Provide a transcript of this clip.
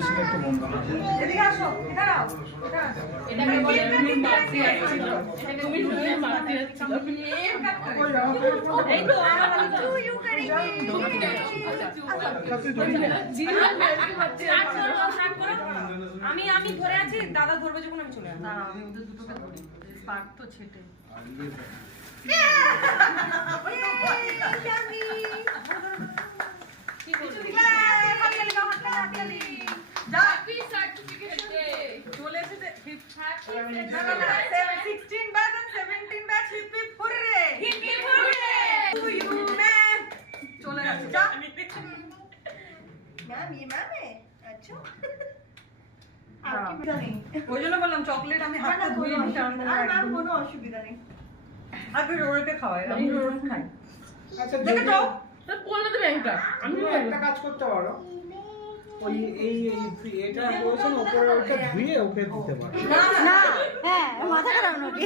মেশিনে একটু বন্ধ না। এদিকে আসো, এখানে আসো, এখানে আসো। এটাকে বলে তুমি মারতে যাচ্ছিল, এটাকে তুমি মারতে যাচ্ছিল। এই তো আমার টু ইউ করেঙ্গে। আমি ধরে আছি, দাদা ধরবে যখন আমি চলে আসবো। দাঁড়াও, আমি ওদের দুটোকে ধরি। স্পার্ক তো ছেটে। কি করবি? হ্যাপি সার্টিফিকেশন ডে চলে এসেছে। 16 16 ব্যাচ আর 17 batch hip hip hurray. Hip hip hurray. To you ma'am. চলে গেছে। যা। मैम ये मैम है अच्छा आपकी नहीं ওই জন্য বললাম চকলেট আমি হাতটা ধুয়ে নিই কারণ আর ম্যাম কোনো অসুবিধা নেই আগে রোলকে খাওয়াই আমি রোল খাই আচ্ছা দেখে যাও তো বললে তুমি একটা আমি তুমি একটা কাজ করতে পারো, ওই এই এটা বলছেন ওপরে ওকে ধুয়ে ওকে দিতে পারো। না হ্যাঁ মাথা খারাপ নাকি